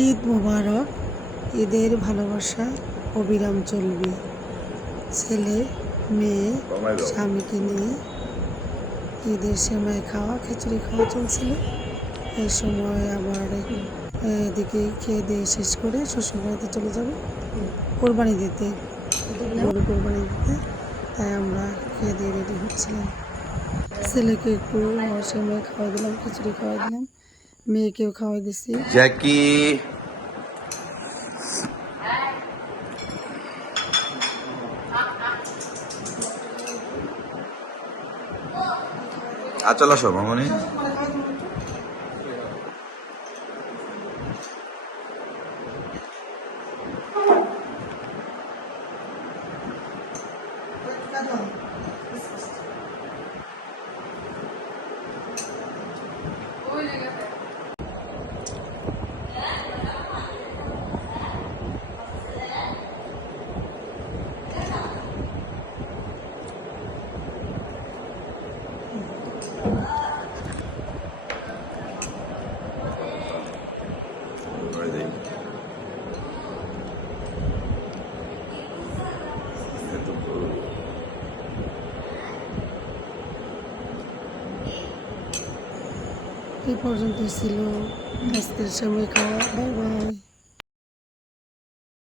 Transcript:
ঈদ মোবারক। ঈদের ভালোবাসা অবিরাম চলবে। ছেলে মেয়ে স্বামীকে নিয়ে ঈদের সেমাই খাওয়া খিচুড়ি খাওয়া চলছিল। এই সময় আবার এদিকে খেয়ে দিয়ে শেষ করে শ্বশুরবাড়িতে চলে যাবে কোরবানি দিতে, গরু কোরবানি দিতে। তাই আমরা খেয়ে দিয়ে রেডি হচ্ছিলাম। ছেলেকে একটু সেমাই খাওয়াই দিলাম, খিচুড়ি খাওয়াই দিলাম, মেয়েকেও খাওয়াই দিছি। জ্যাকি চলে আসো মামনি। এই পর্যন্ত ছিল আজকের সময় খাওয়া। Bye bye.